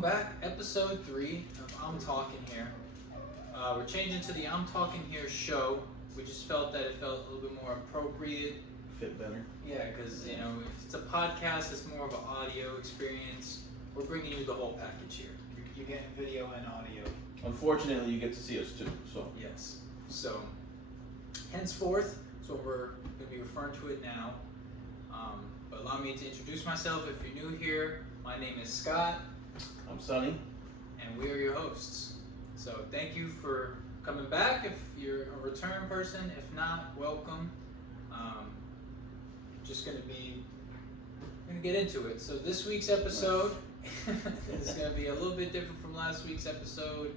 welcome back. Episode 3 of I'm Talking Here. We're changing to the I'm Talking Here show. We just felt that it felt a little bit more appropriate. Fit better. Yeah, because, if it's a podcast, it's more of an audio experience. We're bringing you the whole package here. You're getting video and audio. Unfortunately, you get to see us too, so. Yes. So, henceforth, that's what we're going to be referring to it now. But allow me to introduce myself. If you're new here, my name is Scott. I'm Sonny. And we are your hosts. So thank you for coming back if you're a return person. If not, welcome. Just going to get into it. So this week's episode is going to be a little bit different from last week's episode.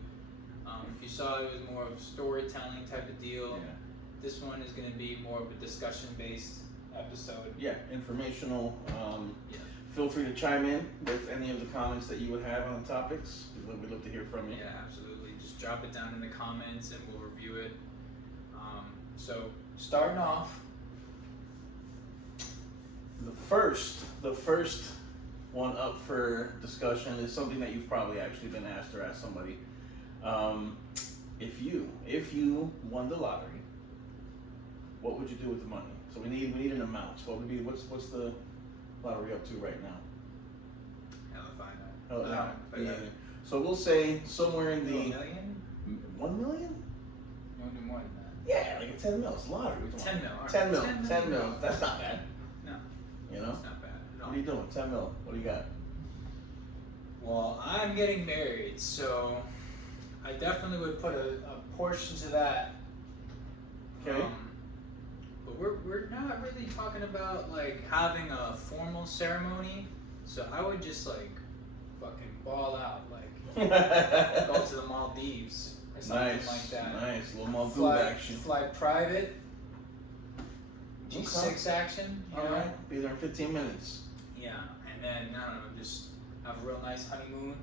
If you saw it, was more of a storytelling type of deal. Yeah. This one is going to be more of a discussion-based episode. Yeah, informational. Yeah. Feel free to chime in with any of the comments that you would have on the topics. We'd love to hear from you. Yeah, absolutely. Just drop it down in the comments and we'll review it. So, starting off. The first one up for discussion is something that you've probably actually been asked or asked somebody. If you won the lottery, what would you do with the money? So we need an amount. So what's the lottery up to right now? Hell if I know. Oh, yeah. So we'll say somewhere in the $1 million? 1 million? You want to do more than that? Yeah, like a 10 mil. It's a lottery. 10 mil. All right. 10 mil. 10 mil. That's not bad. No. You know? It's not bad at all. What are you doing? 10 mil. What do you got? Well, I'm getting married, so I definitely would put a portion to that. Okay. But we're not really talking about like having a formal ceremony, so I would just like fucking ball out, like go to the Maldives or something like that. Nice, little Maldives action. Fly private, G6 action. You know? Alright, be there in 15 minutes. Yeah, and then I don't know, just have a real nice honeymoon.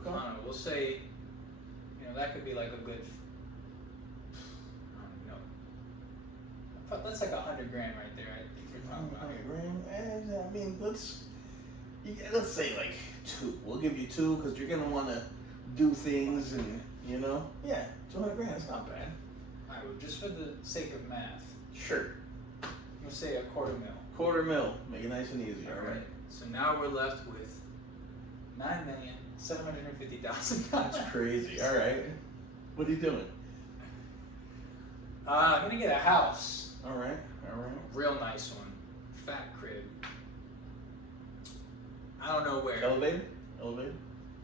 Okay. I don't know, we'll say, that could be like a good, I don't know. That's like $100,000 right there. I think we're talking about here. I mean, let's say like 2. We'll give you 2 because you're gonna want to do things and yeah, $200,000. That's not bad. Alright, well, just for the sake of math, Sure. we'll say a $250,000. $250,000. Make it nice and easy. All right. So now we're left with $9,750,000. That's crazy. All right. What are you doing? I'm gonna get a house. All right. Real nice one. Fat crib. I don't know where. Elevator.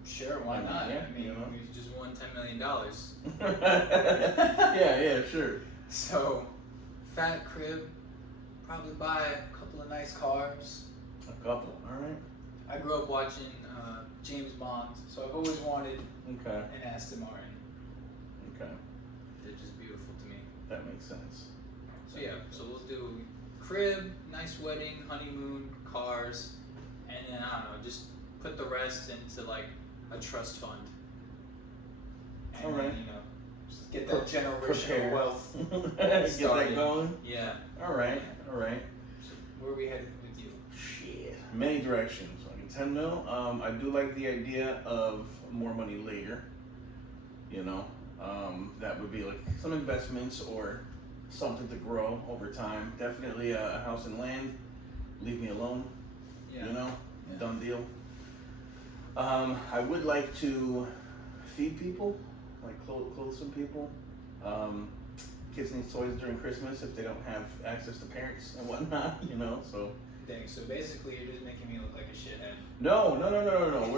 Sure, why not? Yeah, I mean, we just won $10 million. yeah, sure. So, fat crib. Probably buy a couple of nice cars. A couple. All right. I grew up watching James Bond, so I've always wanted Okay. an Aston Martin. Okay. They're just beautiful to me. That makes sense. So yeah, so we'll do crib, nice wedding, honeymoon, cars, and then I don't know, just put the rest into like a trust fund. And All right. then, just get that generational Prepare. wealth. Get started. that going. Yeah. All right. So where are we headed with you? Shit. Many directions. Like 10 mil. I do like the idea of more money later. That would be like some investments or something to grow over time. Definitely a house and land. Leave me alone. Yeah. Yeah. Done deal. I would like to feed people, like clothe some people. Kids need toys during Christmas if they don't have access to parents and whatnot, so. Dang, so basically you're just making me look like a shithead. No.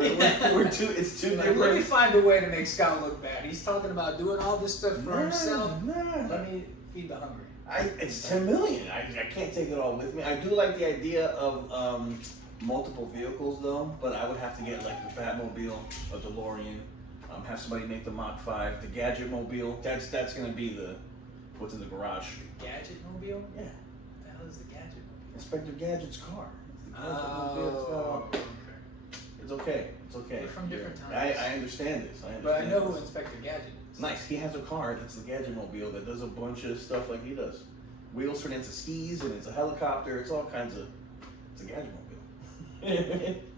It's too Like, different. let me find a way to make Scott look bad. He's talking about doing all this stuff for himself. Nah. Let me feed the hungry. It's 10 million. I can't take it all with me. I do like the idea of multiple vehicles though, but I would have to get like the Batmobile, a DeLorean, have somebody make the Mach 5, the Gadget Mobile. That's gonna be what's in the garage. The Gadget Mobile? Yeah. What the hell is the Gadget Mobile? Inspector Gadget's car. It's the Gadget Mobile. Okay. It's okay. We're from different times. I understand this. But I know who Inspector Gadget is. Nice. He has a car that's the Gadget Mobile that does a bunch of stuff like he does. Wheels turn into skis and it's a helicopter. It's all kinds of. It's a Gadget Mobile.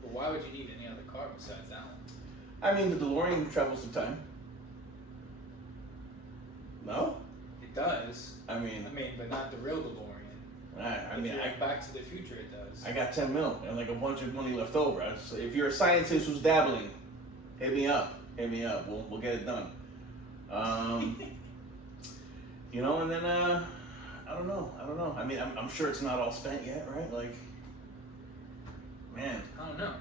But why would you need any other car besides that one? I mean, the DeLorean travels through time. No? It does. I mean, but not the real DeLorean. Back to the Future, it does. I got 10 mil and like a bunch of money left over. If you're a scientist who's dabbling, hit me up. We'll get it done. You know, and then I don't know. I mean, I'm sure it's not all spent yet, right? Like, man, I don't know.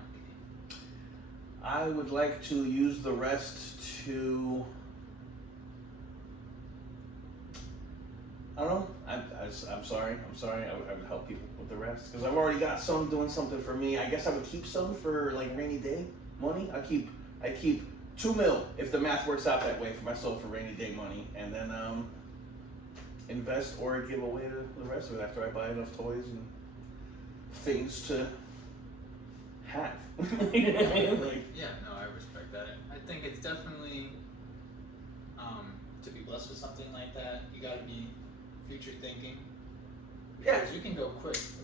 I would like to use the rest to. I don't know. I'm sorry. I would help people with the rest because I've already got some doing something for me. I guess I would keep some for like rainy day money. I keep 2 mil if the math works out that way for myself for rainy day money, and then invest or give away the rest of it after I buy enough toys and things to have. You know what I mean? Like, yeah, no, I respect that. I think it's definitely to be blessed with something like that. You got to be future thinking. Yeah, because you can go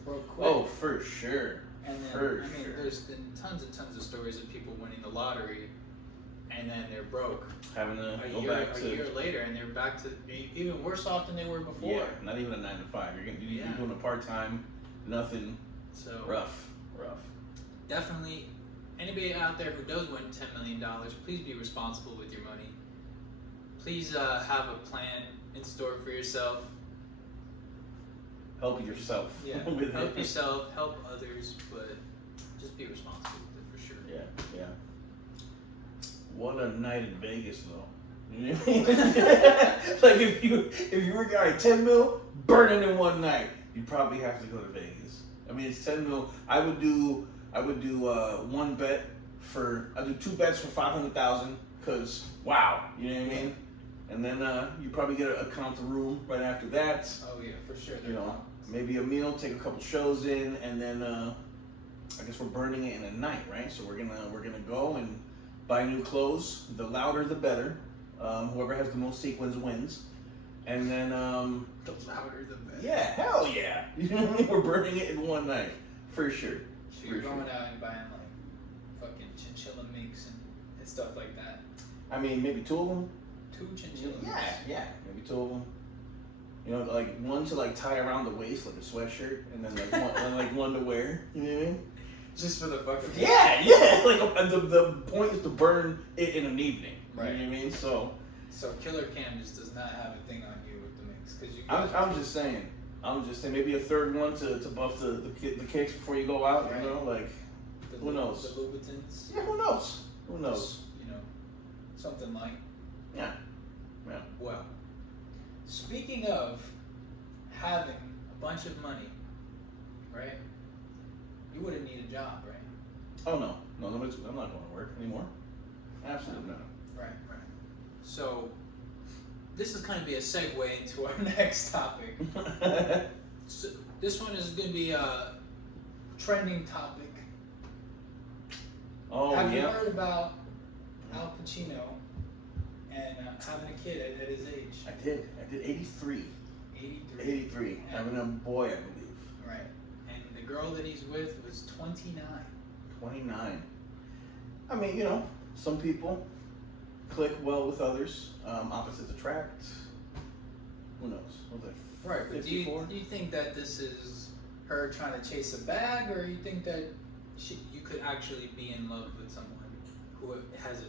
broke quick. Oh, for sure. And then sure. There's been tons and tons of stories of people winning the lottery, and then they're broke. Having to a go year, back to a year later, and they're back to even worse off than they were before. Yeah, not even a 9 to 5. You're doing a part time, nothing. So rough. Definitely, anybody out there who does win $10 million, please be responsible with your money. Please have a plan in store for yourself. Help yourself. Yeah, help yourself, help others, but just be responsible with it for sure. Yeah. What a night in Vegas, though. You know what I mean? Like if you were alright, 10 mil burning in one night, you'd probably have to go to Vegas. I mean, it's 10 mil. I would do one bet I do 2 bets for 500,000 because wow, you know what I mean? And then you probably get a count the room right after that. Oh yeah, for sure. You know, maybe a meal, take a couple shows in, and then I guess we're burning it in a night, right? So we're gonna go and buy new clothes. The louder, the better. Whoever has the most sequins wins. And then the louder, the better. Yeah, hell yeah! You know what I mean? We're burning it in one night for sure. So you're going out and buying like fucking chinchilla minks and stuff like that. I mean, maybe 2 of them. 2 chinchillas. Yeah, maybe 2 of them. You know, like one to like tie around the waist like a sweatshirt, and then like one to wear. You know what I mean? Just for the fucking. Yeah. Like the point is to burn it in an evening. Right. You know what I mean? So Killer Cam just does not have a thing on you with the mix because you. I'm just saying. Maybe a third one to buff the kicks before you go out. Right. You know, like who knows? The Louboutins. Yeah, who knows? Just, something like. Yeah. Well, speaking of having a bunch of money, right? You wouldn't need a job, right? Oh no, I'm not going to work anymore. Absolutely not. Right. So, this is going to be a segue into our next topic. So, this one is going to be a trending topic. Oh, Have you heard about Al Pacino and having a kid at his age? I did 83. 83. Having a boy, I believe. Right. And the girl that he's with was 29. 29. I mean, some people click well with others. Opposites attract. Who knows? What's that? Right, but do you think that this is her trying to chase a bag, or you think that you could actually be in love with someone who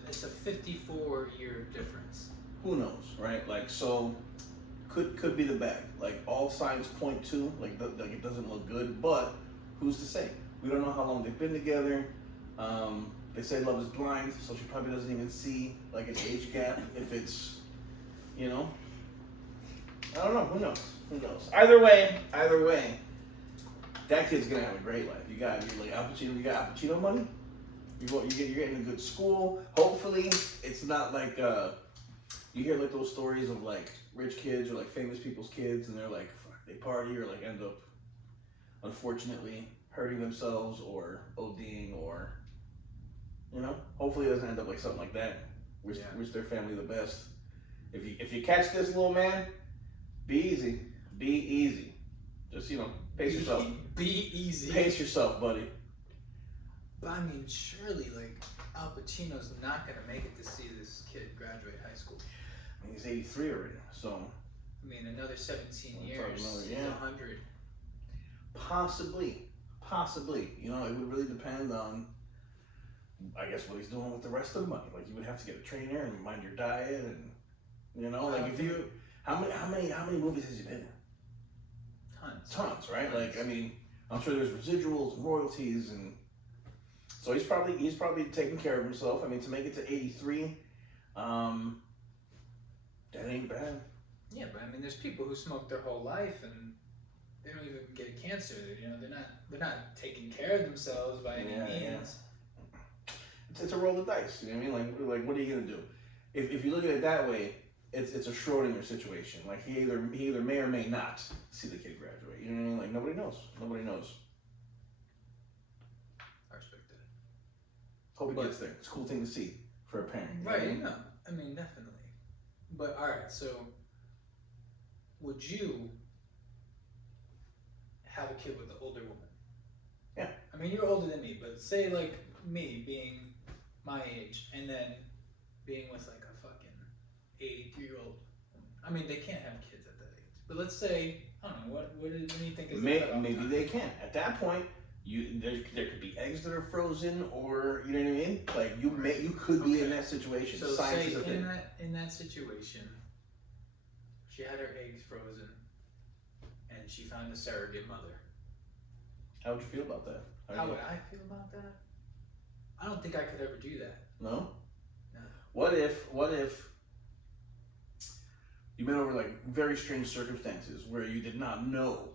it's a 54-year difference? Who knows, right? Like, so could be the bag. Like, all signs point to like it doesn't look good, but who's to say? We don't know how long they've been together. They say love is blind, so she probably doesn't even see like an age gap if it's, I don't know. Who knows? Either way, that kid's gonna have a great life. You got Al Pacino. You got Al Pacino money. You're getting a good school. Hopefully, it's not like you hear like those stories of like rich kids or like famous people's kids, and they're like they party or like end up unfortunately hurting themselves or ODing or hopefully it doesn't end up like something like that. Wish their family the best. If you catch this little man, be easy. Just pace yourself. Be easy. Pace yourself, buddy. But I mean, surely, like, Al Pacino's not gonna make it to see this kid graduate high school. I mean, he's 83 already, so. I mean, another 17 We're years, talking another- he's yeah. 100. Possibly. You know, it would really depend on, I guess, what he's doing with the rest of the money. Like, you would have to get a trainer and mind your diet, and you know, like if you, how many movies has he been in? Tons, right? Tons. Like, I mean, I'm sure there's residuals and royalties, and so he's probably taking care of himself. I mean, to make it to 83, that ain't bad. Yeah, but I mean, there's people who smoke their whole life and they don't even get cancer. You know, they're not taking care of themselves by any means. It's a roll of dice. You know what I mean? Like what are you gonna do? If you look at it that way, it's a Schrodinger situation. Like he either may or may not see the kid graduate. You know what I mean? Like nobody knows. I respect that. Hope he gets there. It's a cool thing to see for a parent. Right? You know, I mean, definitely. But all right, so would you have a kid with an older woman? Yeah. I mean, you're older than me, but say like me being my age and then being with like a fucking 83-year-old. I mean, they can't have kids at that age. But let's say, I don't know, what do you think is the cutoff maybe time? they can. At that point, there could be eggs that are frozen, or you know what I mean. Like you could be in that situation. So Science say is a thing. in that situation, she had her eggs frozen, and she found a surrogate mother. How would you feel about that? How would I feel about that? I don't think I could ever do that. No? No. What if you met over like very strange circumstances where you did not know?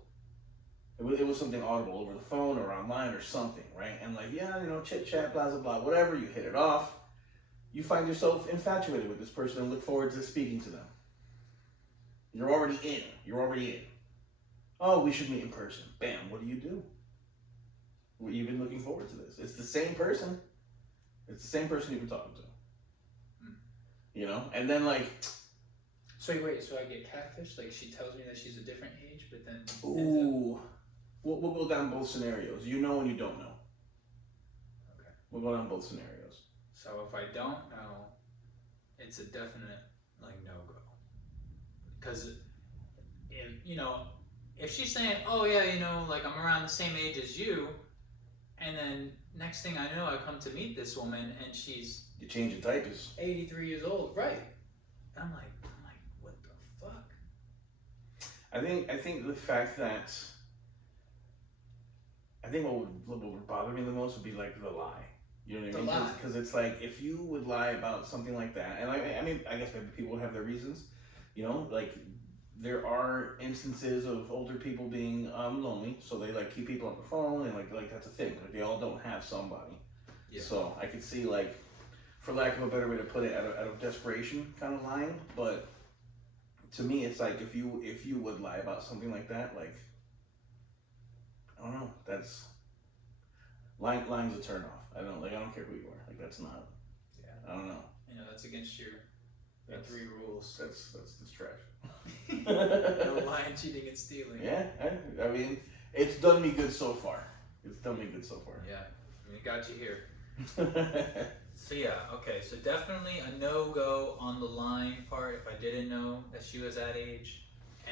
It was something audible over the phone or online or something, right? And like, yeah, you know, chit chat, blah, blah, blah, whatever, you hit it off. You find yourself infatuated with this person and look forward to speaking to them. You're already in. Oh, we should meet in person. Bam, what do? Well, you've been looking forward to this. It's the same person. It's the same person you've been talking to. You know? And then like... So wait, so I get catfish? Like she tells me that she's a different age, but then... Ooh. We'll go down both scenarios. You know and you don't know. Okay. We'll go down both scenarios. So if I don't know, it's a definite, like, no-go. Because, if she's saying, oh yeah, like I'm around the same age as you, and then next thing I know, I come to meet this woman and she's... You're changing diapers. 83 years old, right. I'm like, what the fuck? I think the fact that... I think what would bother me the most would be like the lie. You know what I mean? The lie. Because it's like, if you would lie about something like that, and I mean, I guess maybe people would have their reasons, like there are instances of older people being lonely, so they like keep people on the phone, and like that's a thing. Like they all don't have somebody. Yeah. So I could see, like, for lack of a better way to put it, out of desperation kind of lying. But to me, it's like if you would lie about something like that, like, I don't know, that's lying's a turn off. I don't care who you are. Like that's not. Yeah. I don't know. That's against your 3 rules. That's trash. No lying, cheating, and stealing. Yeah, I mean, it's done me good so far. Yeah, I mean, it got you here. So yeah, okay, so definitely a no-go on the lying part if I didn't know that she was that age.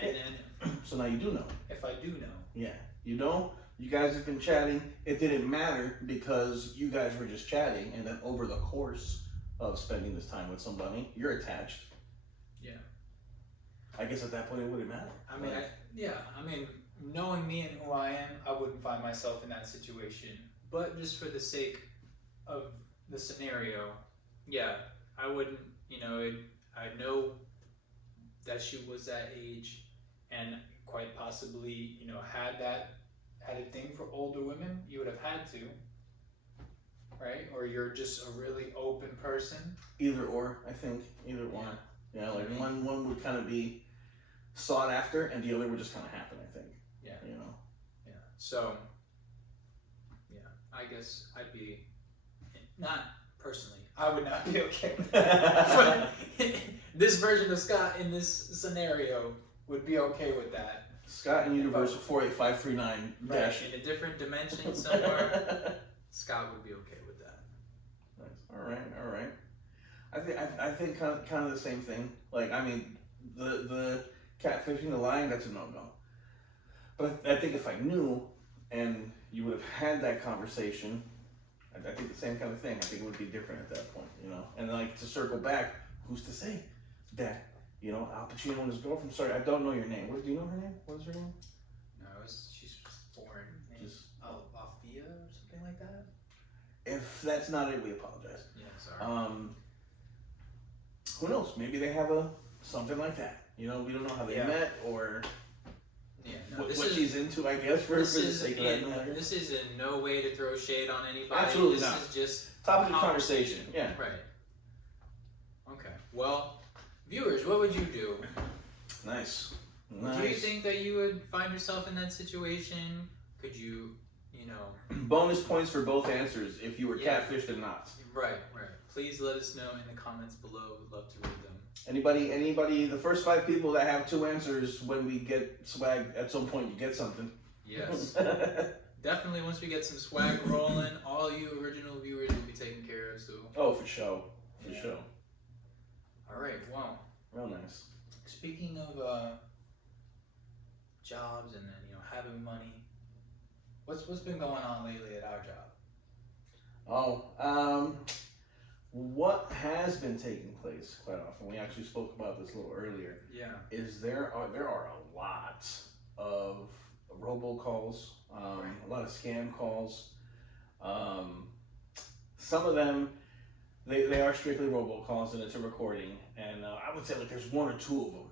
And then... So now you do know. If I do know. Yeah, you know, you guys have been chatting. It didn't matter because you guys were just chatting, and then over the course of spending this time with somebody, you're attached. Yeah. I guess at that point it wouldn't matter. I mean, knowing me and who I am, I wouldn't find myself in that situation. But just for the sake of the scenario, yeah, I wouldn't, I know that she was that age and quite possibly, had a thing for older women. You would have had to, right? Or you're just a really open person. Either or, I think. Either one. Yeah, like one would kind of be sought after, and the other would just kind of happen, I think. Yeah. Yeah. So, yeah, I guess I'd be, not personally, I would not be okay with that. But this version of Scott in this scenario would be okay with that. Scott in Universal 48539 Right, in a different dimension somewhere. Scott would be okay with that. Nice. All right. I think kind of the same thing. Like, I mean, the catfishing, the lying, that's a no-go. But I think if I knew and you would have had that conversation, I think the same kind of thing. I think it would be different at that point, you know. And like to circle back, who's to say that, you know, Al Pacino and his girlfriend. Sorry, I don't know your name. What do you know her name? What is her name? No, she's foreign. Just Althea or something like that. If that's not it, we apologize. Yeah, sorry. Who knows? Maybe they have something like that. You know, we don't know how they met or what she's into. I guess for the sake of that matter. This is in no way to throw shade on anybody. Absolutely not. This is just topic of conversation. Yeah. Right. Okay. Well, viewers, what would you do? Nice. Do you think that you would find yourself in that situation? Could you, bonus points for both answers if you were catfished or not. Right. Please let us know in the comments below. We'd love to read them. Anybody, the first 5 people that have 2 answers when we get swag, at some point you get something. Yes. Definitely once we get some swag rolling, all you original viewers will be taken care of. So. Oh, for sure. For sure. All right. Wow. Real nice. Speaking of jobs and then having money, what's been going on lately at our job? What has been taking place quite often, we actually spoke about this a little earlier. Yeah. Is there are a lot of robocalls, a lot of scam calls. Some of them they are strictly robocalls and it's a recording, and I would say like there's 1 or 2 of them,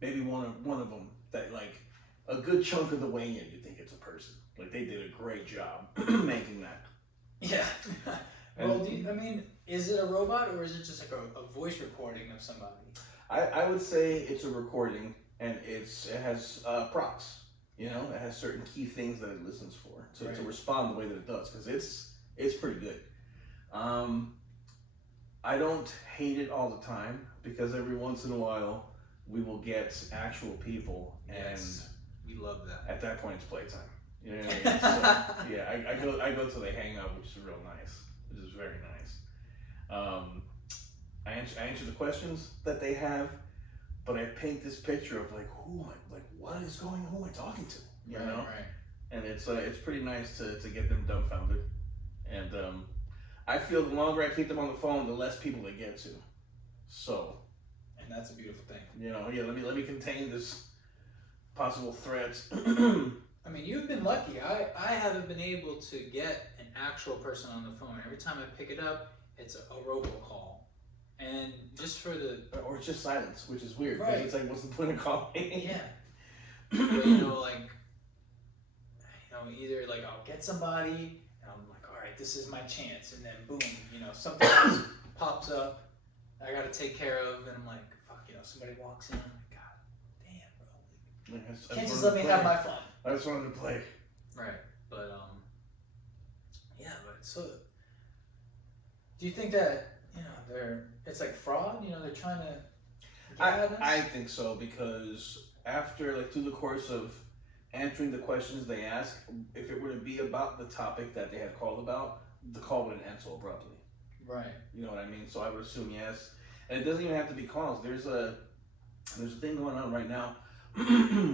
maybe one of them that like a good chunk of the way in you think it's a person. Like they did a great job making that. Yeah. Well, is it a robot or is it just like a voice recording of somebody? I would say it's a recording, and it has procs. You know, it has certain key things that it listens for to respond the way that it does, because it's pretty good. I don't hate it all the time, because every once in a while we will get actual people, and we love that. At that point, it's playtime. You know what I mean? So, yeah, I go till they hang up, which is real nice. Which is very nice. I answer the questions that they have, but I paint this picture of like who am I talking to? You know? Right. And it's pretty nice to get them dumbfounded. And I feel the longer I keep them on the phone, the less people they get to. So. And that's a beautiful thing. You know, let me contain this possible threat. I mean, you've been lucky. I haven't been able to get an actual person on the phone. Every time I pick it up, it's a robocall. And just for the... Or it's just silence, which is weird. Right. It's like, what's the point of calling? Yeah. But, either like I'll get somebody, and I'm like, all right, this is my chance. And then boom, something else pops up I got to take care of. And I'm like, fuck, somebody walks in. I'm like, God damn, bro. Can't just let me have my fun. I just wanted to play. Right. But, so, do you think that, it's like fraud? They're trying to get at us? I think so, because after, through the course of answering the questions they ask, if it were to be about the topic that they had called about, the call wouldn't end so abruptly. Right. You know what I mean? So I would assume yes. And it doesn't even have to be calls. There's a thing going on right now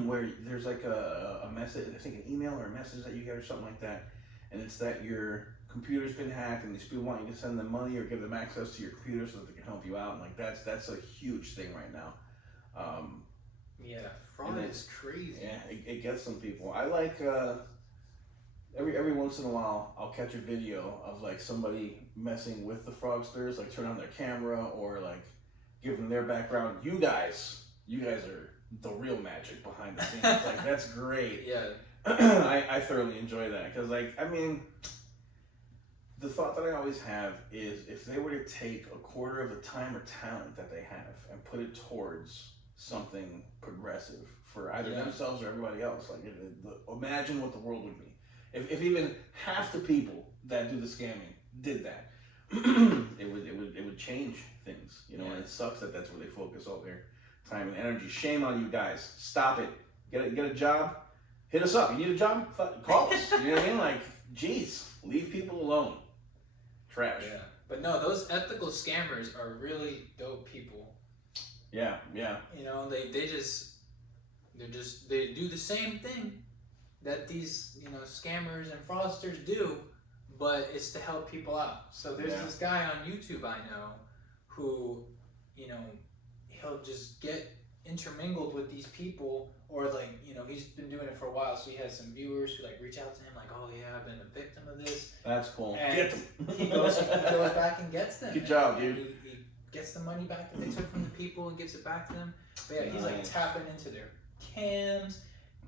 where there's like a message, I think an email or a message that you get or something like that, and it's that your computer's been hacked and these people want you to send them money or give them access to your computer so that they can help you out. And that's a huge thing right now. Fraud is crazy. Yeah, it gets some people. I like every once in a while I'll catch a video of like somebody messing with the fraudsters, like turn on their camera or like give them their background. You guys are the real magic behind the scenes. Like that's great. Yeah. I thoroughly enjoy that because the thought that I always have is if they were to take a quarter of the time or talent that they have and put it towards something progressive for either themselves or everybody else, imagine what the world would be. If even half the people that do the scamming did that, it would change things, And it sucks that that's where they focus all their time and energy. Shame on you guys. Stop it. Get a job. Hit us up. You need a job? Call us. You know what I mean? Jeez. Leave people alone. Trash. Yeah. But no, those ethical scammers are really dope people. Yeah. You know, they do the same thing that these, you know, scammers and fraudsters do, but it's to help people out. So there's this guy on YouTube I know who, you know, he'll just get intermingled with these people, or like, you know, he's been doing it for a while, so he has some viewers who like reach out to him like, oh yeah, I've been a victim of this. That's cool. And Get them. he goes back and gets them. Good job, dude. He gets the money back that they took from the people and gives it back to them. But yeah, he's like tapping into their cams.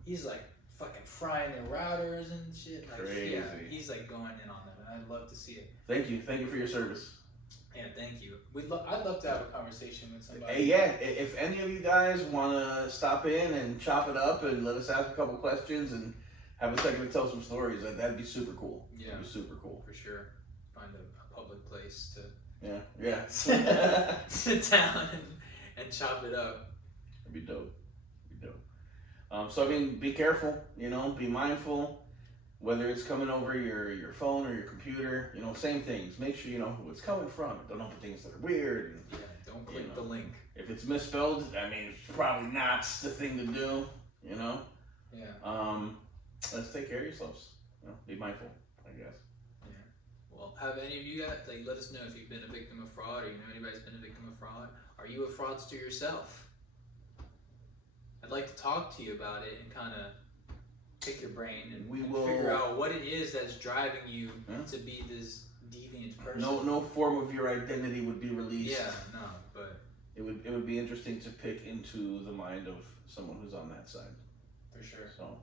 He's like fucking frying their routers and shit. Like, crazy. Yeah, he's like going in on them, and I'd love to see it. Thank you for your service. Yeah, thank you. I'd love to have a conversation with somebody. Hey, yeah, if any of you guys want to stop in and chop it up and let us ask a couple questions and have a second to tell some stories, that'd be super cool. Yeah, that'd be super cool. For sure. Find a public place to Yeah. sit down and chop it up. That'd be dope. So I mean, be careful. You know, be mindful. Whether it's coming over your phone or your computer, you know, same things. Make sure you know who it's coming from. Don't open things that are weird. Yeah, don't click the link. If it's misspelled, I mean, it's probably not the thing to do. You know. Yeah. Let's take care of yourselves. You know, be mindful, I guess. Yeah. Well, have any of you guys, like, let us know if you've been a victim of fraud, or you know anybody's been a victim of fraud. Are you a fraudster yourself? I'd like to talk to you about it and kind of pick your brain and figure out what it is that's driving you to be this deviant person. No form of your identity would be released. Yeah, no, but it would be interesting to pick into the mind of someone who's on that side. For sure. So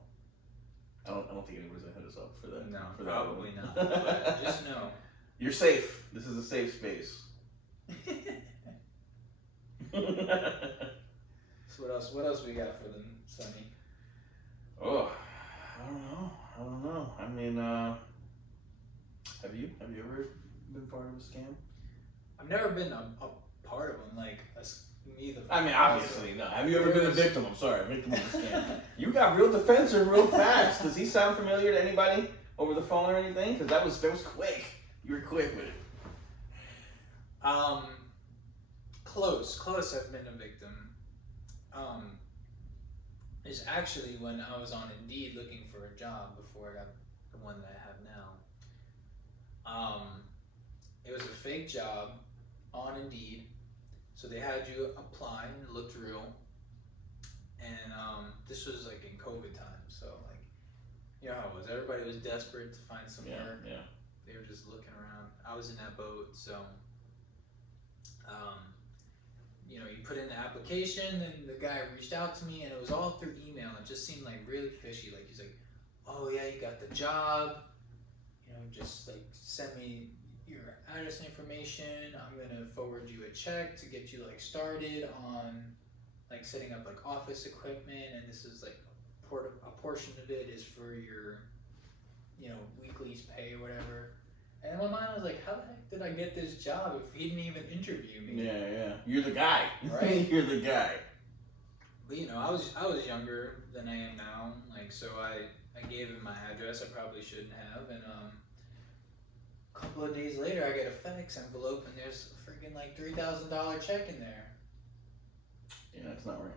I don't think anybody's gonna hit us up for that. No, for probably that not. But just know you're safe. This is a safe space. So what else we got for them, Sonny? Oh, I don't know. I mean, have you ever been part of a scam? I've never been a part of one, like me. I mean, obviously not. Have you ever been a victim? I'm sorry, a victim of a scam. You got real defensive real fast. Does he sound familiar to anybody over the phone or anything? Because that was quick. You were quick with it. Close. I've been a victim. It's actually when I was on Indeed looking for a job before I got the one that I have now. It was a fake job on Indeed, so they had you apply and it looked real. And this was like in COVID time, so like, you know how it was. Everybody was desperate to find some work. Yeah. They were just looking around. I was in that boat, so. You know, you put in the application, and the guy reached out to me, and it was all through email. It just seemed like really fishy. Like, he's like, "Oh yeah, you got the job. You know, just like send me your address information. I'm gonna forward you a check to get you like started on like setting up like office equipment, and this is like a portion of it is for your, you know, weekly's pay or whatever." And in my mind, I was like, how the heck did I get this job if he didn't even interview me? Yeah. You're the guy. Right? You're the guy. But you know, I was younger than I am now. Like, so I gave him my address. I probably shouldn't have. And a couple of days later, I get a FedEx envelope, and there's a freaking like $3,000 check in there. Yeah, it's not right.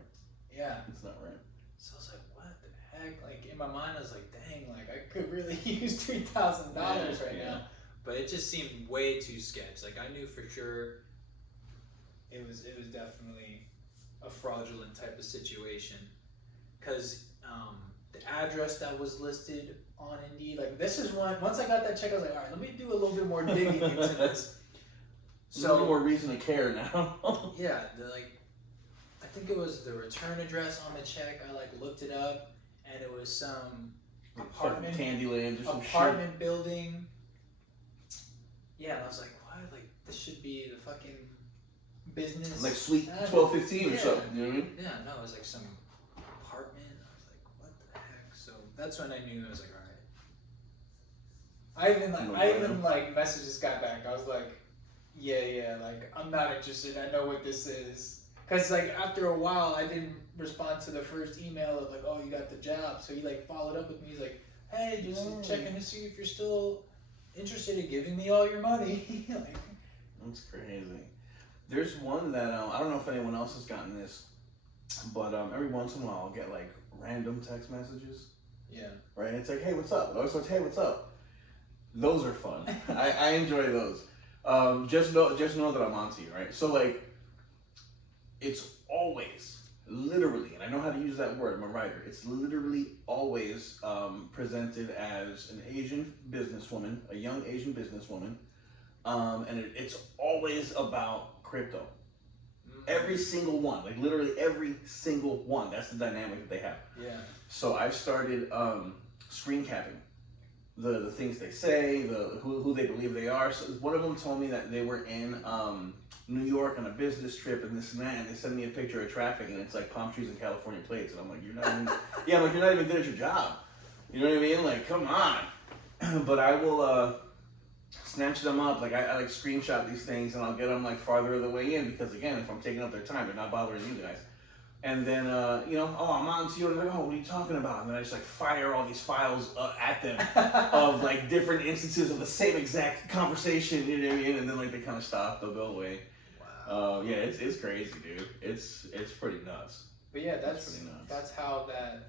Yeah. It's not right. So I was like, what the heck? Like, in my mind, I was like, dang, like I could really use $3,000 right now. But it just seemed way too sketch. Like, I knew for sure it was definitely a fraudulent type of situation. Because the address that was listed on Indeed, like, this is once I got that check, I was like, all right, let me do a little bit more digging into this. So, a little more reason to care now. Yeah, I think it was the return address on the check. I like looked it up, and it was some apartment Candyland or some apartment building. Yeah, and I was like, why? Like, this should be the fucking business. Like Suite 1215 or something, you know what I mean? Yeah, no, it was like some apartment. I was like, what the heck? So that's when I knew. I was like, all right. I even messaged this guy back. I was like, yeah, like, I'm not interested. I know what this is. Because, like, after a while, I didn't respond to the first email of, like, oh, you got the job. So he, like, followed up with me. He's like, hey, just checking to see if you're still interested in giving me all your money. Like, That's crazy. There's one that I don't know if anyone else has gotten this, but every once in a while I'll get like random text messages. yeah. Right? It's like, hey, what's up? Or it's like, hey, what's up? Those are fun. I enjoy those. Just know that I'm onto you, right? So like, it's always, literally, and I know how to use that word, I'm a writer, it's literally always presented as an Asian businesswoman, a young Asian businesswoman, and it's always about crypto. Every single one, like literally every single one, that's the dynamic that they have. Yeah. So I've started screen capping the things they say, who they believe they are. So one of them told me that they were in New York on a business trip and this and that, and they sent me a picture of traffic and it's like palm trees and California plates, and I'm like, you're not even, yeah, I'm like, you're not even good at your job. You know what I mean? Like, come on. But I will snatch them up. Like I like screenshot these things and I'll get them like farther the way in, because again, if I'm taking up their time, they're not bothering you guys. And then, I'm on to you, and they're like, oh, what are you talking about? And then I just like fire all these files at them of like different instances of the same exact conversation, you know what I mean? And then like they kind of stop, they'll go away. Wow. Yeah, it's crazy, dude. It's pretty nuts. But yeah, that's pretty nuts. that's how that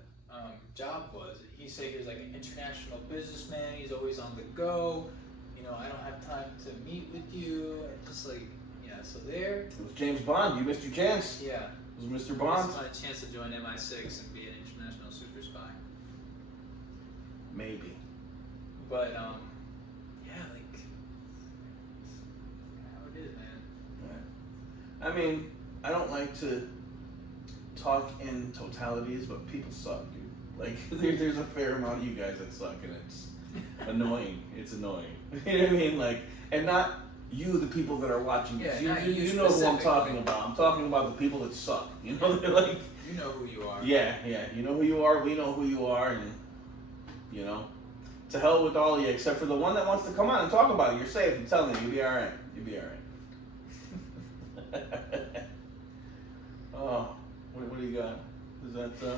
job was. He said he was like an international businessman. He's always on the go. You know, I don't have time to meet with you. And just like, yeah, so there. It was James Bond. You missed your chance. Yeah. It was Mr. I Bond. just want a chance to join MI6 and be an international super spy. Maybe. But yeah, like how it is, man. Yeah. I mean, I don't like to talk in totalities, but people suck, dude. Like, there's a fair amount of you guys that suck, and it's annoying. It's annoying. You know what I mean? Like, and not you, the people that are watching. Yeah, you not you know who I'm talking specifically. about. I'm talking about the people that suck. You know, they're like, You know who you are. yeah. You know who you are. We know who you are, and you know, to hell with all of you, except for the one that wants to come on and talk about it. You're safe. I'm telling you, you'll be all right. You'll be all right. Oh, what do you got? Is that? I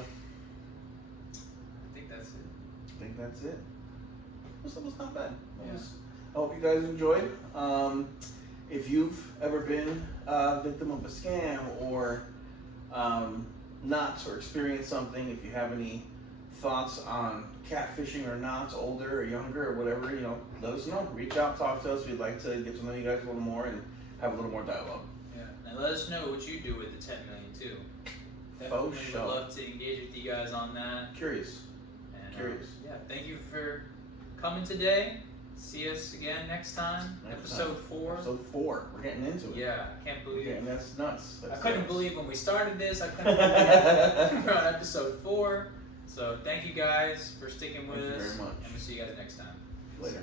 think that's it. I think that's it. That was not bad. Yeah. I hope you guys enjoyed. If you've ever been a victim of a scam or not, or experienced something, if you have any thoughts on catfishing or not, older or younger or whatever, you know, let us know. Reach out, talk to us. We'd like to get to know you guys a little more and have a little more dialogue. Yeah. And let us know what you do with the 10 million too. Definitely sure. would love to engage with you guys on that. Curious. And, Curious. Yeah, thank you for coming today. See us again next time. Episode 4. Episode 4. We're getting into it. Yeah, I can't believe And that's nuts. I couldn't believe when we started this. I couldn't believe we're on episode 4. So thank you guys for sticking with Thank you us. very much. And we'll see you guys next time. Later.